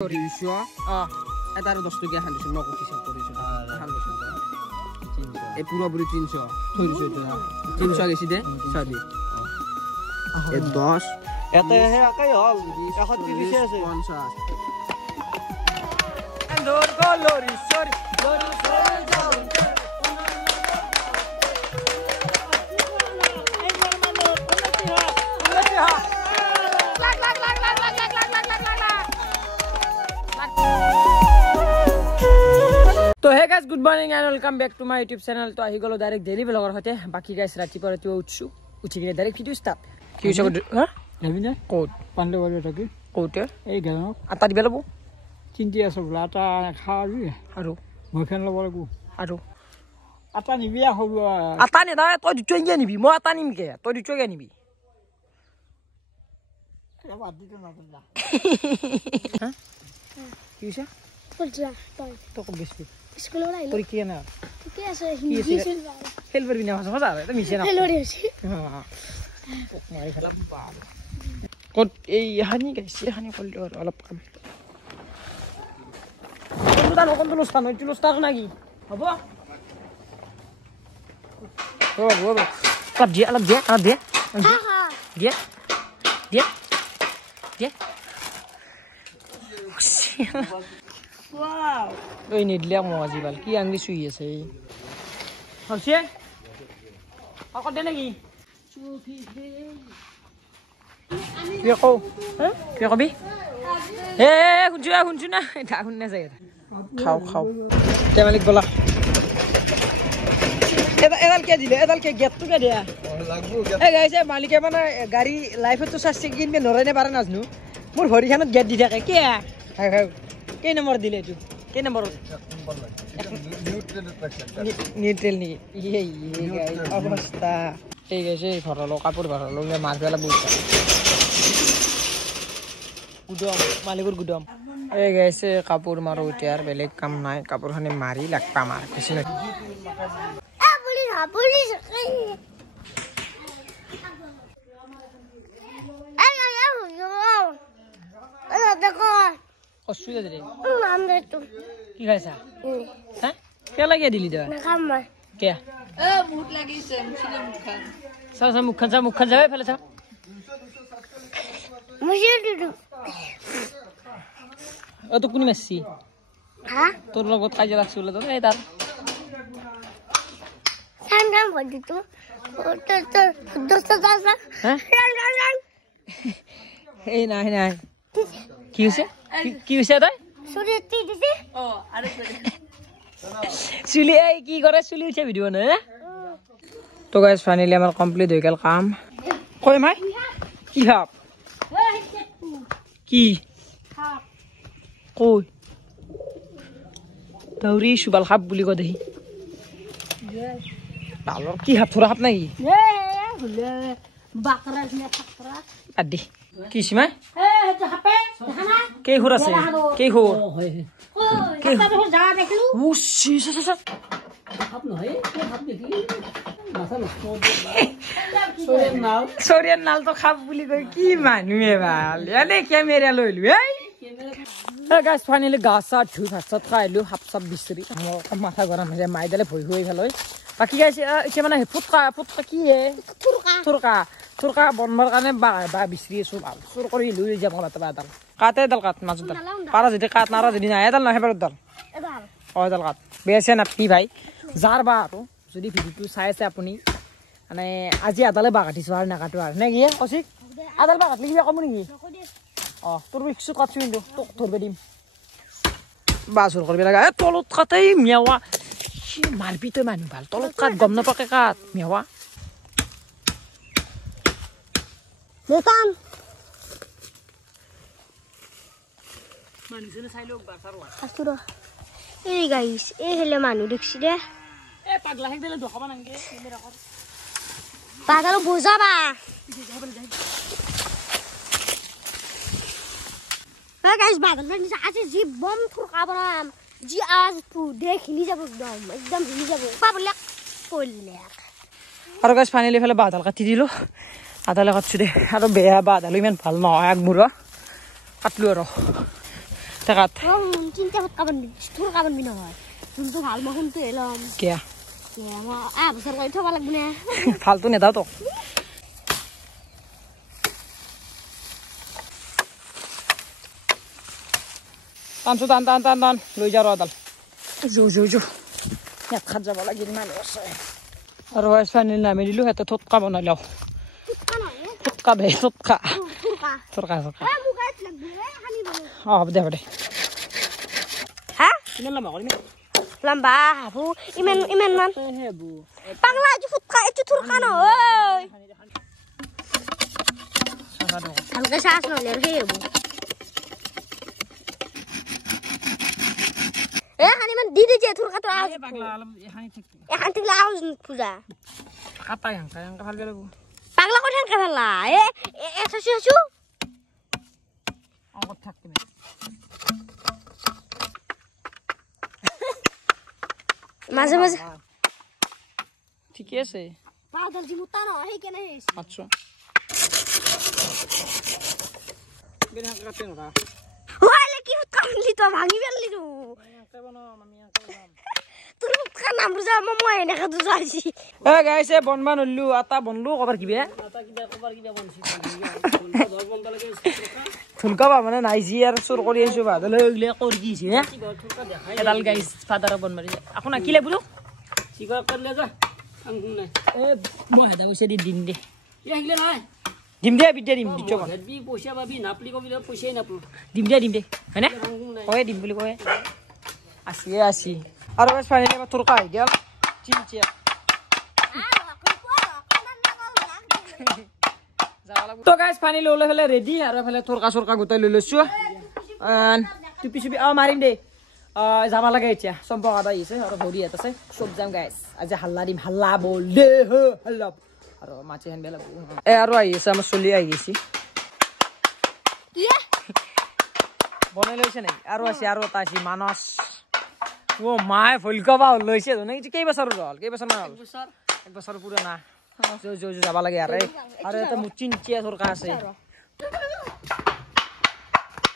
এটা 10 টকীয়া খান্দিছো মই কফি হিচাপ কৰিছো খান্দিছো এই পুরোপুরি 300 থইছো এটা 300 গেছি দে সরি এ 10 এতে হে একাই হল 130 আছে 50 এন্ডর গো লরি সরি লরি সরি যাও तो hey guys good morning and welcome back to my YouTube channel तो आही गलो डायरेक्ट डेली ब्लॉगर होते बाकी गाइस राती पर तो उठी के डायरेक्ट वीडियो स्टार्ट किउसा ह যাবিনে কোড পান্ডে বলে থাকি কোটে এই গেল আটা দিবে লব চিন্তি আছে বলা আটা খাবি আৰু মইখান লব লাগব আৰু আটা নিবিয়া হব আটা নে দা তই দুচৈ গিয়া নিবি মই আটা নিম কে তই দুচৈ গিয়া নিবি বাদ দিতে না বলা হ কিউসা বলছিলাম তো কো বেশি স্কুলে আইলো তোর কি না ঠিক আছে হিন্দি ফেল পারবি না ভাষা কথা এটা মিছে না ফেল হয়ে আছে হ্যাঁ মারি খেলা বাল কোট এই হানি গাইস হানি করলে অলপ কাম কোন লোস্তান হইছিল লোস্তার নাকি হবো ও আলাপ দিয়ে হ্যাঁ হ্যাঁ দিয়ে ওয়াও ওই নিডলিয়া মজি বাল কি আংলি সুই আছে হচ্ছে আকো দে নাকি কি কও হ্যাঁ কি কবি এ শুনছু না এটা শুন না যায় খাও তে মালিক বলা এদাল কে দিলে এদাল কে গেট তো কে দিয়া লাগবো এ গাইছে মালিকে মানে গাড়ি লাইফত তো সাসে কিনবে নরনে পারে নাজনু মোর হরিখানত গেট দি থাকে কে কে নম্বর দিলে তুই কে নম্বর নিউট্রাল নি ইয়ে গাইস অবস্থা ঠিক আছে ভরালো কাপড় ভরালো মাছ বেলা বুঝা গুদম মালিকৰ গুদম এই গাইছে কাপড় মাৰো উঠিয়াৰ বেলেগ কাম নাই কাপড়খানি মাৰি লাগপা মাৰ কিছু নাই পুলিশ দেখো অসুবিধা দে আমরা তো কি খাইছা হ্যাঁ কে লাগিয়ে দিলি দে খাম কে ভূত লাগিছে মুখখান চা মুখখান যাবে ফেলে চা মুশিল দিদু ও তো কোনি মাসি হ্যাঁ তোর লগত কাজে লাগছে বলে তো এই তার সান্দাম বলি তো তো দোস্ত দাদা হ্যাঁ এই নাই কি হইছে তাই সুরেতি দিদি ও আরে চুলি এই কি করে চুলি উঠে ভিডিও না তো গাইস ফাইনালি আমার কমপ্লিট হয়ে গেল কাম কই মাই কি ভাব কি কই তাউরি সুবাল খাপ বুলি কই দেহি ডালৰ কি হাত থৰা হাত নাই এ হলে বাকরা নে ফাকরা আদি কি সিমা এ তো হাপে দেখানা কে খুর আছে কে খুর ও কাটা তো যা দেখলু ও সি হাত নহয় কে হাত দেখি মাথা নষ্ট সরিয়ার নাল তো খাপ বুলি কই কি মানুহে ভাল এনে ক্যামেরা লইলু এই গাইস ফাইনালি গাছা ধুই ভাত খাইলু হাপ সাপ বিচৰি মাথা গৰম হৈ যায় মাইদালে ভই হৈ গেল বাকি গাইস এতিয়া মানে ফুটকা কি হে তুৰকা বনবৰ কাৰণে বা বিচৰি আছো ভাল চুৰ কৰি লৈ যাব লাগতে বাদাল কাটে দাল কাট মাজদাল পাৰা যদি কাট নাৰা যদি নাই এদাল নহয় বাৰদাল এদাল এদাল কাট বেছে নাপি ভাই যাৰ বা আৰু যদি ভিডিওটো চাই আছে আপুনি মানে আজি আদালে বাগাটিছো আৰু নাকাটো আৰু নে কি কৌশিক আদাল বাগাট লিখি কম নেকি অ তোৰ বিক্সু কাটছো কিন্তু তোক ধৰবে দিম বাছৰ কৰিব লাগা এ তলত কাটেই মেৱা মাৰবি তই মানুহ ভাল তলত কাট গম নাপাকে কাট মেৱা দেখাম মানুহজনে চাই লোক বাছাৰ ওৱা আসুরা এই গাইস এই হলে মানু দেখছি রে এ পাগলা হেক দিলে দেখাবা নাংগে এনে রাখত পাগল বুঝাবা হ্যাঁ গাইস বাদল নিচে আছে জি বম ফুরকা বরাম জি আওয়াজ পু দেখ হিলি যাব একদম হিলি যাব পাবলে পড়লে আৰু গাইস ফাইনালি ফেলে বাদাল কাটি দিলো আদালে কাটছো দে আৰু বেয়া বাদাল ইমান ভাল নহয় আগমুৰ কাটলো আৰু টাকাত চিন্তা কাবন থুৰ কাবন বি নহয় যোনটো ভাল মই শুনটো এলম কিয়া বছৰ কৰি থব লাগব না ফালতু নেদাও তো টান লৈ যাওঁ ৰডাল জো ইয়াত খাত যাব লাগিল মানুহ আছে আৰু ৱাইছ ফাইনেল নামি দিলোঁ সিহঁতে থটকা বনাই লওঁ থটকা দে থটকা হ'ব দে হা কিমান লম্বা কৰিম লম্বা হাবু ইমান মান পাগলা এইটো ফুটকা এইটো থুৰকা নহয় ভালকে চাচ নহ'লে আৰু সেই হ'ব খানি মান দি দিছে থুৰকাটো আজ এখন থাকিলে আউজ পূজা পাগলা কথা কেন ভালা এছো মাঝে মাঝে ঠিকে আছে পাগল জি মুতা ন সেই কেনে আচ্ছা ওয়ালে কি কামলি তো ভাঙি ফেললি তো তোর মুখা নাম বুঝা মই এনে খাদু যাইছি এ গাইছে বনবা নল্লু আটা বনলু কবার কিবে ফুলকা মানে নাইজি আর সুর কৰি আইছো বাদলে গলে কৰি দিছে এডাল গাইস ফাদার বন মারি এখন কি লাগবো চিকা করলে যা আঙ্গুন নাই এ মই হেদা পয়সা দি দিম দে কি আহিলে নাই দিম দে বিদ্যা দিম দিছো হেডবি পয়সা পাবি নাপলি কবি পয়সাই নাপলো দিম দে হয়নে কয় দিম বুলি কয় আসি আৰু বাস ফাইনালি আমাৰ তোৰ কাই গেল চিনচিয়া তো গাইস ফাইনালি ওলে ফেলে ৰেডি আৰু ফেলে তোৰ কা সৰকা গুতাই লৈ লৈছো টুপি সুপি মাৰিম দে যাবা লাগে এতিয়া সম্পৰ্ক আদা আহিছে আৰু ভৰি এটা আছে সব যাম গাইস আজি হাল্লা দিম হাল্লা বল দে হাল্লা আৰু মাছে হেন বেলা এ আৰু আহিছে আমাৰ চলি আহিছে বনাই লৈছে নাই আৰু আছে আৰু এটা আছে মানস ও মাই ফুলকবা লৈছে তো নেকি কেই বছৰ হ'ল কেই বছৰ মান হ'ল এক বছৰ পুৰণা জো যাবা লাগে আৰু এটা মুচিন চিয়া সরকা আছে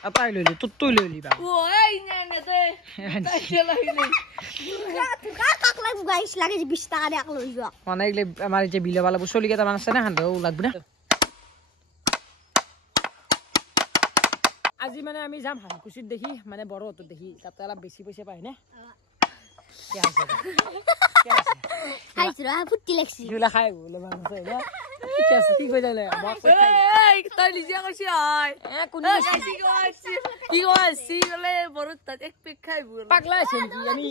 আপাই লইলি তুই লইলি বা ওই না দে তাইলা হইলি কাক লাগু গাইস লাগে 20 টাকা দেখ লই যা মানে এগুলো আমার যে বিলে বালা চলি কেটা মান আছে না হান্ডাও লাগবে না আজি মানে আমি যাম হালকুচিত দেখি মানে বড় হতো দেখি তাতে অলপ বেশি পয়সা পাই না কি আছে খাইছরা ফুটি লাগছি জুলা খাই বলে মানুষ না কি আছে কি কই যালে এই তাই লিজিয়া কইছি আই কোন কি কইছি বলে বড় তাত এক পেক খাইব পাগলা আছে কি আমি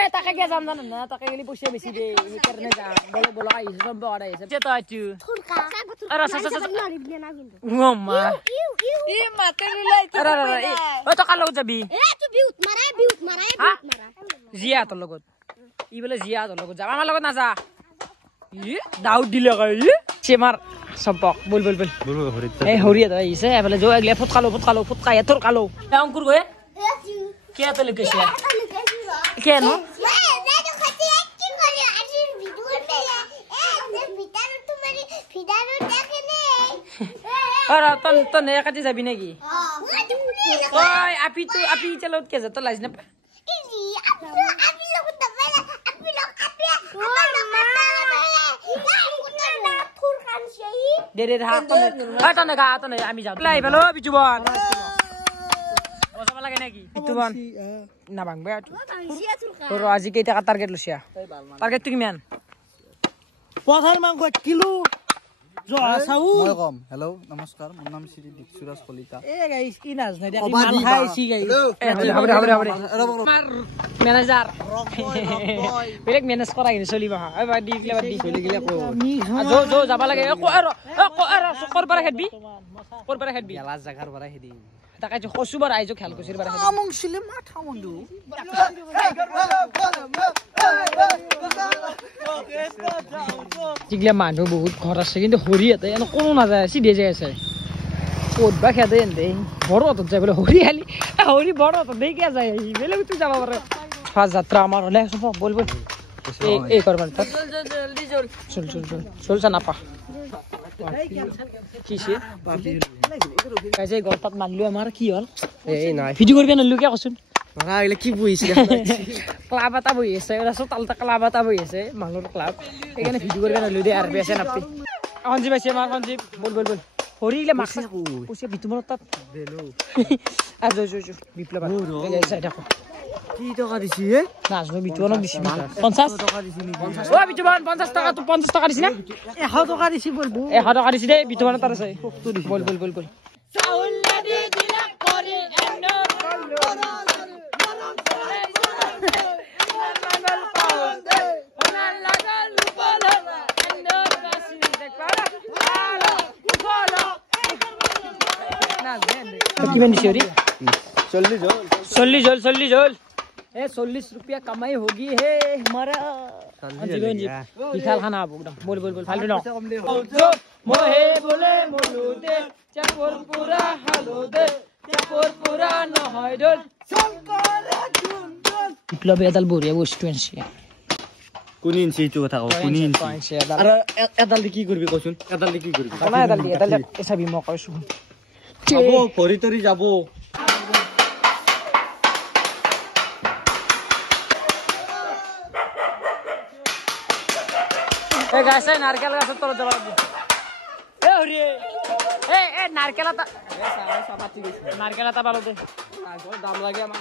এ তাকে কে জান না তাকে গলি পয়সা বেশি দে এই কারণে যা বলে আইছে সব বড় আইছে যে তো আইছু থুরকা আরে নারি বিলে না কিন্তু ও মা ই মাতে লই আরে ও তো কালো যাবি তুই বিউট মারাই জিয়া তোর লগত ই বলে জিয়া তোর লগত যাবা আমার লগত না যা ই দাউদ দিলে কই চেমার সম্পক বল এই হরিয়া তো আইছে বলে জো আগলে ফুটকালো তোর কালো অঙ্কুর গয়ে কে তো লিখেছে কেন আরে তো নে কাটি যাবি নাকি ওই আপি চলত কে যা তো লাইছ না দে হাত তো নে আমি যাও লাই ভালো বিচু বল বসাবা লাগে নাকি বিচু বল না ভাঙবে তোর আজি কেইটা টার্গেট লইছা টার্গেট তুই কিমান পথার মাংস 1 কিলো মই কম হেল্ল' নমস্কাৰ মোৰ নাম শ্ৰী দীপসুৰাজ কলিতা এ গাইস কি নাজ নাই দেখি মাল খাইছি গাইস হবে ম্যানেজার বেলেগ ম্যানেজ করা কিনে চলিবা এবাৰ দি চলি গিলা কো জো যাবা লাগে কোৰ পৰা হেডবি গেলা জাগাৰ পৰা হেদি তাকে খসুবার আইজো খেয়াল কইছির বারে আমং ছিলে মাথা মন্দু জিগলা মানুহ বহুত ঘর আছে কিন্তু হরিয়াতে এনে কোনো না যায় সিধে যায় আছে কোদবা খেদে এনে বড় তো যায় বলে হরিয়ালি হরি বড় তো দেখে যায় বেলে তুই যাবা পারে ফাজ যাত্রা আমার হলে বল এই করবার চল চল না পা কিছে কাজে গলপাত মানলো আমাৰ কি হল এই নাই ভিডিও কৰিব নলু কি কচোন মাৰা এলে কি বহিছে ক্লাব এটা বহি আছে ৰাসো তালটা ক্লাব এটা বহি আছে মানুহৰ ক্লাব এইখানে ভিডিও কৰিব নলু দে আৰবি আছে নাপি অঞ্জীব আছে আমাৰ অঞ্জীব বল বল বল হৰিলে মাছ পইচা বিতুমৰ তাত দেলো আজ জো বিপ্লৱ এই সাইড দেখো কি টকা দিছি হে নাজনো বিতুনৰ দিছি 50 টকা দিছি নি 50 ও বিতুমান 50 টকা তো 50 টকা দিছি না 100 টকা দিছি বলবো 100 টকা দিছি দে বিতুমৰ তাত আছে বল বল বল বল চাউল দি দিলা কৰি এনো किमान दिसे रे 40 जोल ए 40 रुपया कमाई होगी है हमारा जीवन जी निकाल खाना अब एकदम बोल बोल बोल फालतू ना मोहे बोले मोलू दे चपोर पूरा हालो दे चपोर पूरा न হয় দল শঙ্করে চুন্দন বিপ্লব এদাল বরিয়া বস্তুনছি কোন ইঞ্চি তো কথা কোন ইঞ্চি আর এদাল কি করবি কচুন এদাল কি করবি না এদাল এসাবি ম কইছো যাবো পরিতরি যাবো এ গাছে নারকেল গাছ তোর যাবা এ হরি এ নারকেলটা নারকেলটা ভালো দে দাম লাগে আমার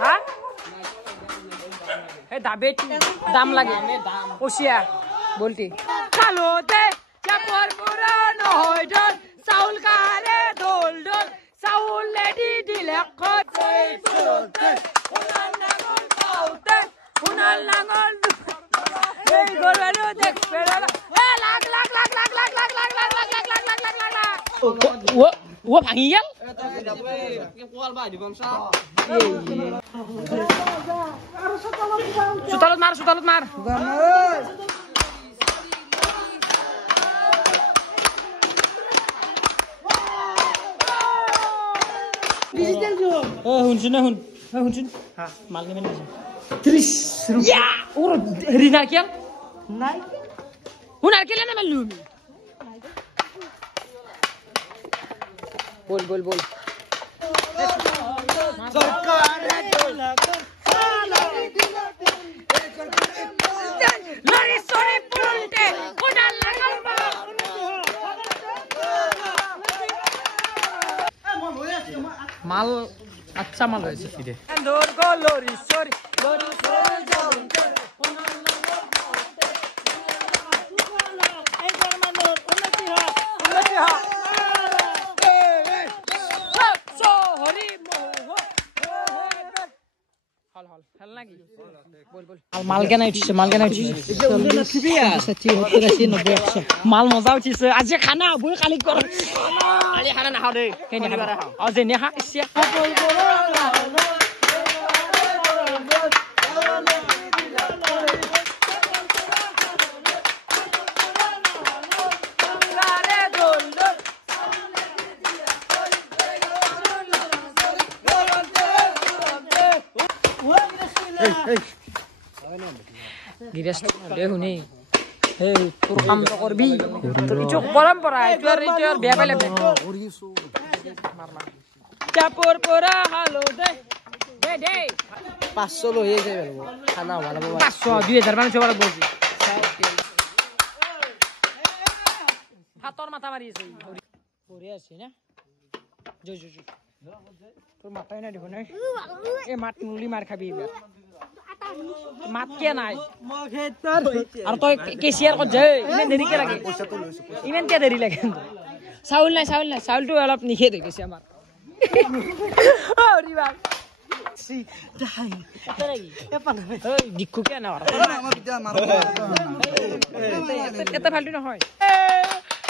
হ্যাঁ এ দাম লাগে দাম ওশিয়া বলতি কালো দে চাপর পুরানো হয় দল চাউল কারে দোল দোল চাউল লেডি দিলে খতে চলতে উনাল নাঙল পাউতে উনাল নাঙল এই গরবানো দেখ পেড়া এ লাগ লাগ লাগ লাগ লাগ লাগ লাগ লাগ লাগ লাগ লাগ লাগ লাগ লাগ ও ভাঙি গেল কোয়াল ভাই দিবম সা সুতালত মার শুনছোন হ্যাঁ মাল নেবেন 30 রুপিয়া ওর নারকেল নাই ও নারকেল না মেলু বল বল বল সরকারে দোলা সালা লরি সরি পুলতে কোডা লাগাল মাল আচ্ছা মাল হয়েছে ফিরে দৌড় গো লরি সরি জলতে এই জার্মানোর উন্নতি হয় সরি মোহ হল হেল নাকি বল বল মাল কেন উঠিছে সচ্চি হতে গেছে 90 মাল মজা উঠিছে আজি খানা বই খালি কর আজি খানা না খাও দে কেনি খাবা আজি নে খা ইসিয়া গিরেশ দে শুনি এই তোর কাম তো করবি তোর কিছু পরম্পরা এটা আর বেয়া পাইলে চাপর পরা হালো দে দে 500 লই যাই বলবো খানা ভালো 500 2000 মানে সবার বলছি হাতর মাথা মারিছে পরে আছে না জো তোর মাথায় না দিব না এ মাত মুলি মার খাবি এবার মাত কে নাই আর তুই কেসিয়ার কত যায় ইমান দেরি কে লাগে ইমান কে দেরি লাগে চাউল নাই চাউলটো অলপ নিখে দে গেছে আমাৰ ওৰি বাপ সি তাই এপান এই দিকু কে না আমার বিটা মারো এটা ফালতু নহয়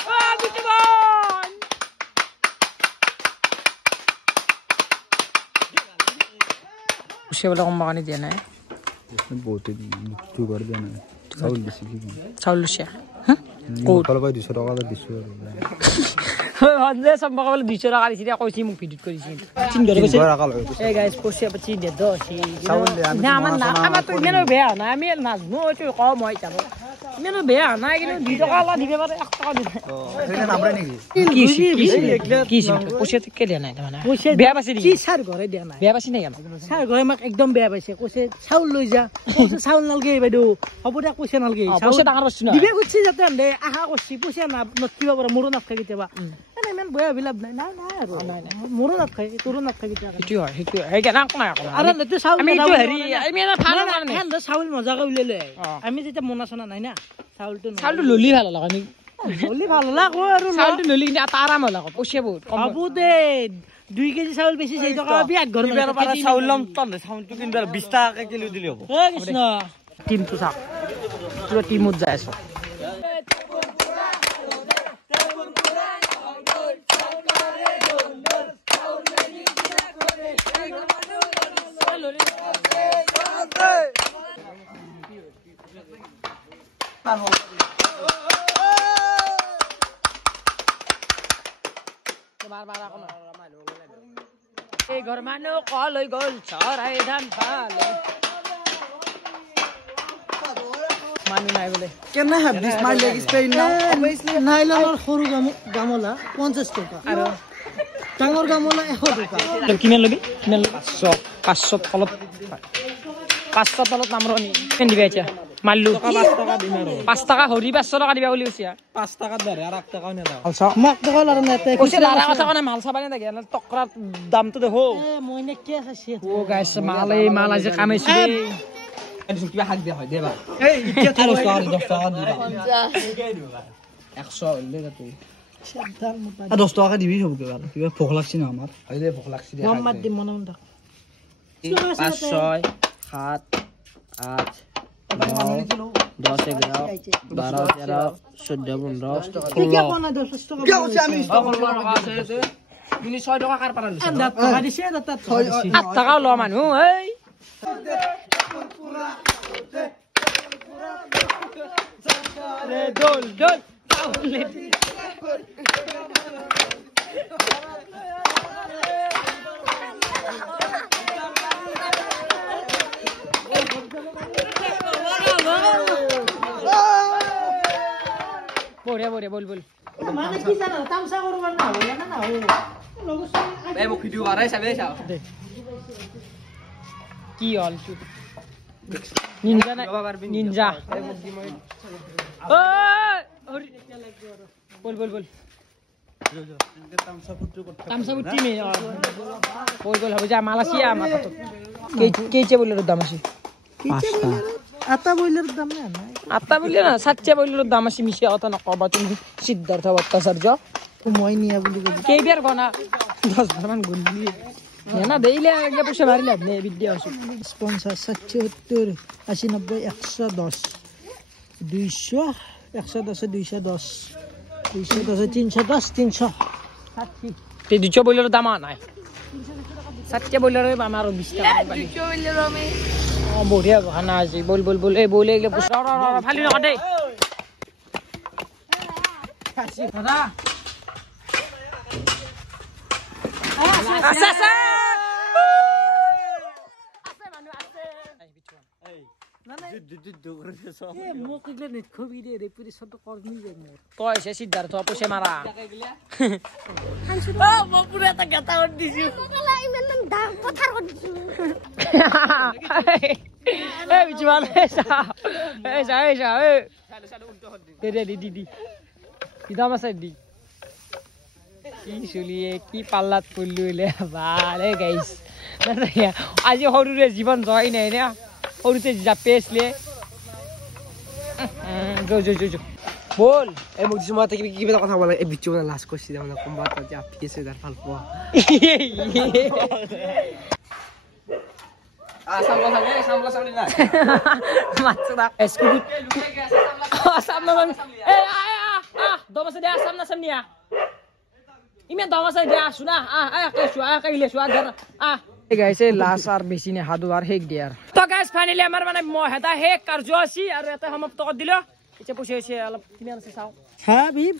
ও বিটবন উসে বলা কম বাগানি দিয়া নাই বহুত কিছু করে দেন চাউল দিছি কি চাউল লুচিয়া হ্যাঁ কোট কল পাই 200 টাকা দিছো হনজে সম্ভব বলে 200 টাকা দিছি কইছি মোক ভিডিও কৰিছি চিন ধরে কইছে এই গাইস পয়সা পাচ্ছি দে দছি না আমার না আমার তো ইমেন বেয়া না আমি নাজনো তো কম হয় যাব ইমানো বেয়া নাই কিন্তু 2 টকা অলপ দিবে পাৰে 1 টকা দিবে সেইটা নামৰে নেকি কি পইচা কে দিয়া নাই মানে বেয়া পাইছে কি সাৰ ঘৰে দিয়া নাই বেয়া পাইছে নাই কেন সাৰ ঘৰে আমাক একদম বেয়া পাইছে কৈছে চাউল লৈ যা কৈছে চাউল নালগে বাইদেউ হ'ব দে পইচা নালগে পইচা ডাঙৰ বস্তু না দিবে খুচি যাতে আন্দে আশা কৰছি পইচা না নকিবা পৰা মোৰো নাথাকে কেতিয়াবা এনে ইমান বেয়া বিলাপ নাই নাই নাই আৰু মোৰো নাথাকে তোৰো নাথাকে কেতিয়াবা সেইটো হয় সেই কেন নাই আৰু নেতে চাউল আমি তো হেৰি আমি এটা ভাল মানে হেন চাউল মজাকে উলিয়ালে আমি যেতিয়া মনা চনা নাই না চাউলটো ললি ভাল লাগা নি ললি ভাল লাগো আৰু চাউলটো ললি কিন্তু এটা আৰাম লাগা পইচা বহুত বাবু দে 2 কেজি চাউল বেছি 6 টকা বি এক ঘৰ কিবাৰ পৰা চাউল লম তলে চাউলটো কিনবা 20 টাকা কিলো দিলে হ'ব এ কৃষ্ণ টিমটো চাওক পুৰা টিমত যাই আছো এই ঘৰ মানুহ কলৈ গ'ল চৰাই ধান খালে মানুহ নাই বোলে কেনে have this my leg is pain now নাইলনৰ সৰু গামলা 50 টকা আৰু ডাঙৰ গামলা 100 টকা কিমান লবি 500 তলত 500 তলত নামৰনি কিমান দিবা এতিয়া মাল্লু 5 টকা দিম আৰু 5 টকা হৰি 500 টকা দিবা বুলি কৈছে 5 টাকাত ধৰে আৰু 1 টাকাও নেদাও মোক টকা লাৰ নেতে কৈছে লাৰা কথা কোনে মাল চাবানে থাকে টকৰা দামটো দেখো এ মই নে কি আছে ও গাইছ মাল আজি কামাইছো দেই কিবা হাক দিয়া হয় দেবা এই ইতিয়া 10 টাকা দিবা 100 লৈ তুই 10 টাকা দিবি সব কিবা ভোক লাগছি না আমার হইলে ভোক লাগছি দে মোহাম্মদ দি মনম দা 5 6 7 8 10 11 12 13 14 15 কি কোনা 10 টকা কি আছে আমি তুমি 6 টাকা কার পারা লইছ 10 টকা দিছে তাত 8 টাকা ল মানুহ এই রে দোল বড়িয়া বল মানে কি জানা তামসা করবার না হয় না এই মুখ ভিডিও বানাই সাবে চাও কি হল নিনজা না নিনজা বল তামসা ফুটি মে বল হবে যা মালাসিয়া মাথা তো কেইচে বলের দাম আছে 5 আটা বইলের দাম না আটা বইলে না সাচ্চা বইলের দাম আছে মিশিয়া কথা নকবা তুমি সিদ্ধার্থ ভট্টাচার্য মই নিয়া বুলি কই কেইবার গনা 10 মান গুলি না দেইলে আগে পয়সা মারিলে নে ভিডিও আছে স্পন্সর 77 80 90 110 200 110 210 310 310 তে দুচো বইলের দাম নাই সাচ্চা বইলের আমার 20 টাকা দুচো বইলের আমি বঢ়িয়া খানা আছে বল এই বলে এগুলো ফালি না দে দাদা আছে মোক ইগলে নেট খবি দে রেপুরি শব্দ করনি যে মোর কই সে সিদ্ধার্থ পয়সা মারা মই পুরা এটা গাতা কৰি দিছো কলা ইমান দাম পথাৰ কৰি দিছো এই বিচমান যা দে দি দাম আছে দি কি চলিয়ে কি পাল্লাত পড়লিলে বারে গাইস আজি সৰুৰে জীৱন জয় নাই না সৰুতে জাপেছলে যো বল এই মুখ দিছো মই কিবা কথা বলা এই বিচু না লাজ কৰিছি মানে কমবাত যে আপি আছে দাৰ ভাল পোৱা সামলা না মাছটা স্কুট সামলা এই দমছে দে সামনিয়া ইমান দমছে দে শুনা কাইলে এই গাইছে লাস আর বেশি নে হাদু আর হেক দিয়ার তো গাইস ফাইনালি আমার মানে মহেদা হেক কার্য আছে আর এটা সমাপ্ত কৰি দিলো এটা পয়সা আছে অলপ কিমান আছে চাও হ্যাঁ বিব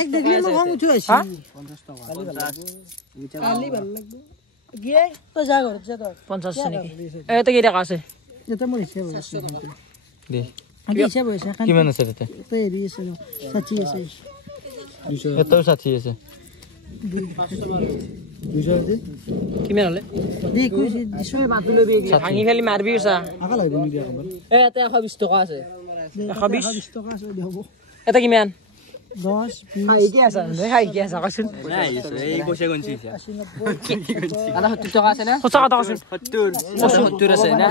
এক দেখলি মোক খং উঠি আছে 50 টাকা কালি ভাল লাগবে গিয়ে তো যা ঘৰত যা তো 50 আছে নেকি এটা কি টাকা আছে এটা মোৰ হিচাপ দে হিচাপ হৈছে কিমান আছে তাতে হেৰি আছে 60 আছে এটাও 60 আছে 200 আছে কিমান হলে দেই কৈছে দিছই মাতি লবি ভাঙি খালি মাৰবি উচা আগা লাগিব নি দিয়া খবৰ এ এটা 120 টকা আছে 120 টকা আছে দেব এটা কিমান 10 হাই কি আছে হাই কি আছে কচোন নাই এই কৈছে গঞ্চি আদা 70 টকা আছে না সঁচা কথা কচোন 70 আছে না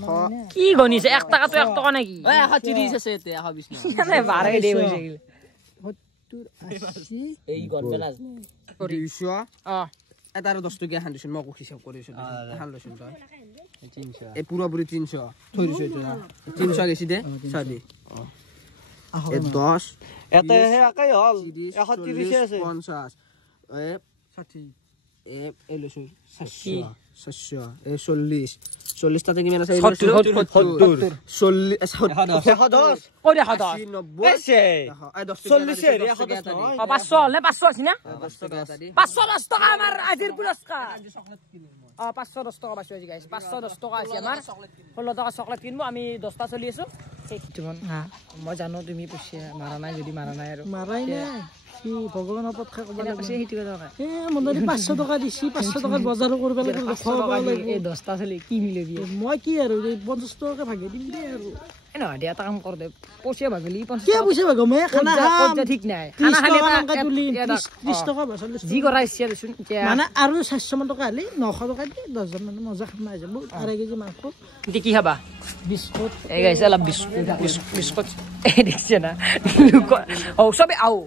90 কি গনিছে 1 টাকা তো 1 টাকা নাকি 130 আছে এতে 120 মানে বারে দে হইছে 80 এই গন বেলা 200 এটা আৰু 10 টকা হান দিছিল মই হিসাব কৰিছো হান লৈছিল তই 300 এই পুরোপুরি 300 থৈ দিছো এটা 300 গেছি দে সাদি এ 10 এটা হে আকাই হল 130 আছে 50 এ 60 এ লৈছো 700 এ 40 তাতে কিমান আছে 70 40 110 কই দেখা 10 90 এসে এই 10 40 এর 500 হল 500 আছে না 10 টাকা 510 টাকা আমার আজির পুরস্কার 510 টাকা বাসি গাইস 510 টাকা আছে আমার 16 টাকা চকলেট কিনবো আমি 10টা চলি আছো জীবন মই জানো তুমি পইচা মারা নাই যদি মারা নাই আৰু মাৰাই নাই কি ভগৱানৰ ওপৰত ক'ব লাগে পইচা হিটি কথা এ মনদি 500 টকা দিছি 500 টকা বজাৰো কৰিব লাগে খোৱা লাগে এই 10টা চলি কি মিলেবি মই কি আৰু 50 টকা ভাগে দিম দে আৰু এ নহয় দিয়া কাম কৰ দে পইচা ভাগলি 50 কি পইচা ভাগ মই খানা খাম ঠিক নাই খানা খালি টকা তুলি 30 টকা বছৰ জি কৰা ইচ্ছা দেচোন এতিয়া মানে আৰু 700 মান টকা হলি 900 টকা দি 10 জন মানে মজা খানা যাব 2 কেজি মাংস এতিয়া কি খাবা বিস্কুট এই গাইছে অলপ বিস্কুট এই দেখছে না ও সবে আও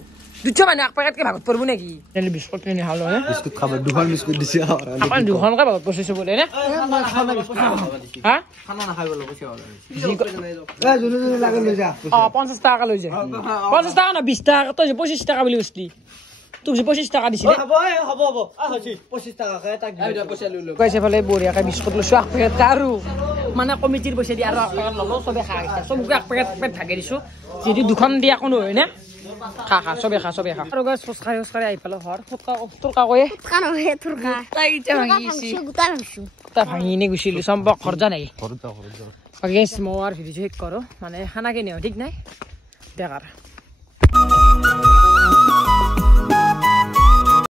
দুটো মানে এক প্যাকেট কে ভাগত পড়ব নাকি এনে বিস্কুট কিনে হালো হে বিস্কুট খাব দুখন বিস্কুট দিছে আপন দুখন কা ভাগত পড়ছে বলে না খানা বিস্কুট হ্যাঁ খানা না খাই বলে পয়সা এ জুনে জুনে লাগে লৈ যা 50 টাকা লৈ যা 50 টাকা না 20 টাকা তো 25 টাকা বলি বসলি তুই 25 টাকা দিছিস হ'ব হ'ব আছি 25 টাকা কে তাক পইচা লৈ লো কইছে ফলে বড়িয়াকে বিস্কুট লৈছো এক প্যাকেট কাৰু মানে কমিটিৰ পইচা দি আৰু এক প্যাকেট ললো সবে খাই সবকে এক প্যাকেট পেট ভাগে দিছো যদি দুখন দিয়া কোনো হয় না খা সবে খা আৰু গাছ খোজকাঢ়ি আহি পালো ঘৰ তোৰ কাকয়ে কানো হে তুরকা তাই ইটা ভাঙিছি গুতা ভাঙছো তা ভাঙিনি গুছিলি সম্পক খরজা নাই against more video check করো মানে খানা কিনে ঠিক নাই দেখার